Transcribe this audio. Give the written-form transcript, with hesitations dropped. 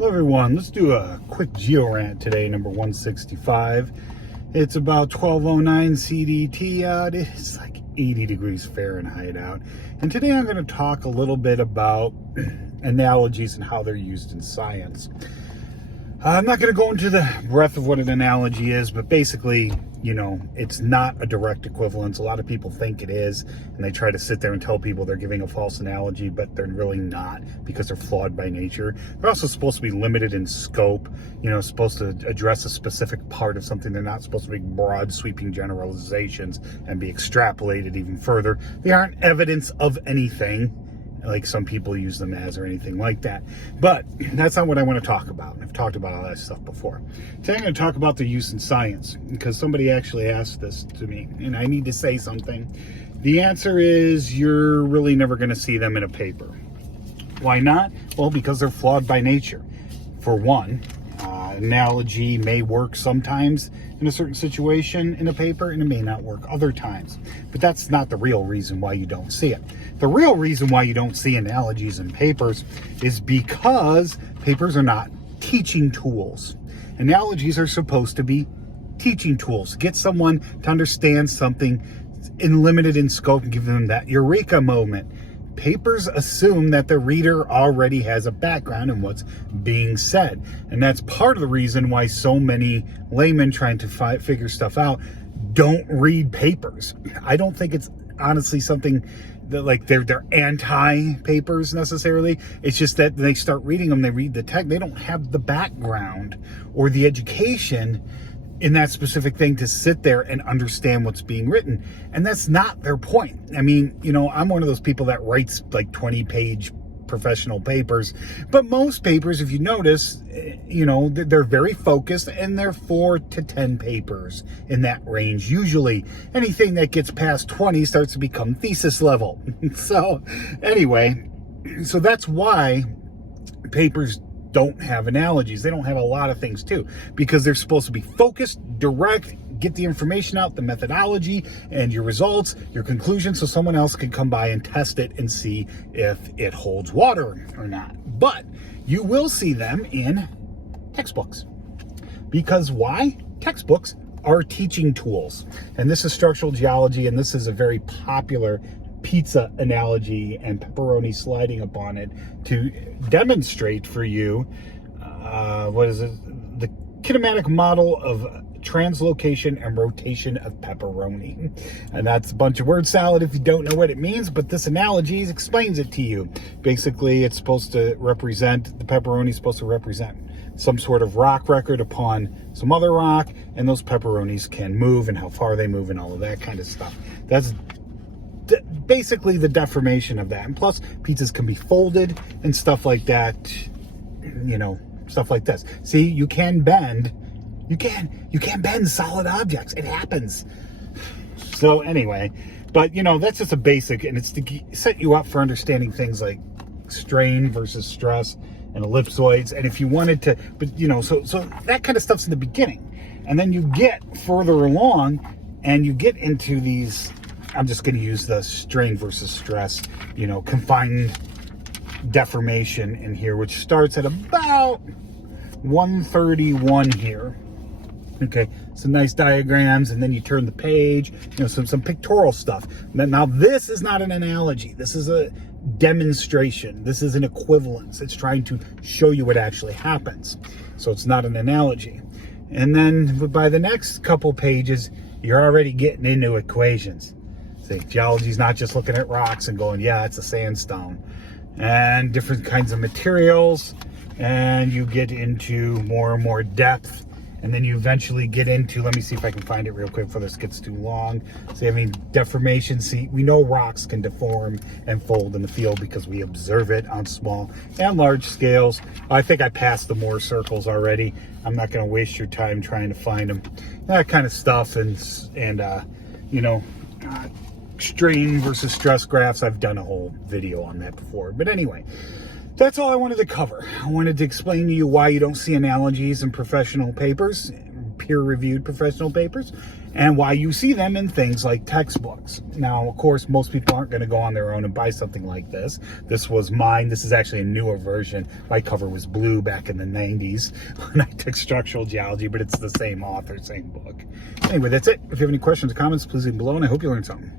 Hello everyone, let's do a quick Geo-Rant today, number 165. It's about 1209 CDT out. It's like 80 degrees Fahrenheit out. And today I'm going to talk a little bit about analogies and how they're used in science. I'm not going to go into the breadth of what an analogy is, but basically, you know, it's not a direct equivalence. A lot of people think it is, and they try to sit there and tell people they're giving a false analogy, but they're really not, because they're flawed by nature. They're also supposed to be limited in scope, you know, supposed to address a specific part of something. They're not supposed to be broad, sweeping generalizations and be extrapolated even further. They aren't evidence of anything, like some people use them as, or anything like that. But that's not what I want to talk about. I've talked about all that stuff before. Today I'm going to talk about their use in science, because somebody actually asked this to me, and I need to say something. The answer is you're really never going to see them in a paper. Why not? Well, because they're flawed by nature. For one, analogy may work sometimes in a certain situation in a paper, and it may not work other times. But that's not the real reason why you don't see it. The real reason why you don't see analogies in papers is because papers are not teaching tools. Analogies are supposed to be teaching tools. Get someone to understand something limited in scope and give them that eureka moment. Papers assume that the reader already has a background in what's being said. And that's part of the reason why so many laymen trying to figure stuff out don't read papers. I don't think it's honestly something that, like, they're anti-papers necessarily. It's just that they start reading them, they read the text, they don't have the background or the education in that specific thing to sit there and understand what's being written. And that's not their point. I mean, you know, I'm one of those people that writes like 20-page professional papers, but most papers, if you notice, you know, they're very focused, and they're 4 to 10 papers in that range. Usually anything that gets past 20 starts to become thesis level. So anyway, so that's why papers don't have analogies. They don't have a lot of things too, because they're supposed to be focused, direct, get the information out, the methodology and your results, your conclusions, so someone else can come by and test it and see if it holds water or not. But you will see them in textbooks. Because why? Textbooks are teaching tools. And this is structural geology, and this is a very popular pizza analogy, and pepperoni sliding upon it to demonstrate for you what is it, the kinematic model of translocation and rotation of pepperoni. And that's a bunch of word salad if you don't know what it means, but this analogy explains it to you. Basically, it's supposed to represent, the pepperoni is supposed to represent some sort of rock record upon some other rock, and those pepperonis can move and how far they move and all of that kind of stuff. That's basically the deformation of that. And plus, pizzas can be folded and stuff like that, you know, stuff like this. See, you can bend, you can bend solid objects. It happens. So anyway, but you know, that's just a basic, and it's to set you up for understanding things like strain versus stress and ellipsoids. And if you wanted to, but you know, so that kind of stuff's in the beginning. And then you get further along and you get into these, I'm just going to use the strain versus stress, you know, confined deformation in here, which starts at about 131 here. Okay, some nice diagrams, and then you turn the page, you know, some pictorial stuff. Now, this is not an analogy. This is a demonstration. This is an equivalence. It's trying to show you what actually happens. So it's not an analogy. And then by the next couple pages, you're already getting into equations. Geology is not just looking at rocks and going, yeah, it's a sandstone, and different kinds of materials, and you get into more and more depth, and then you eventually get into, let me see if I can find it real quick before this gets too long. See, I mean, deformation. See, we know rocks can deform and fold in the field because we observe it on small and large scales. I think I passed the Moore circles already. I'm not going to waste your time trying to find them. That kind of stuff, and you know, strain versus stress graphs. I've done a whole video on that before. But anyway, that's all I wanted to cover. I wanted to explain to you why you don't see analogies in professional papers, peer-reviewed professional papers, and why you see them in things like textbooks. Now, of course, most people aren't going to go on their own and buy something like this. This was mine. This is actually a newer version. My cover was blue back in the 90s when I took structural geology, but it's the same author, same book. Anyway, that's it. If you have any questions or comments, please leave them below, and I hope you learned something.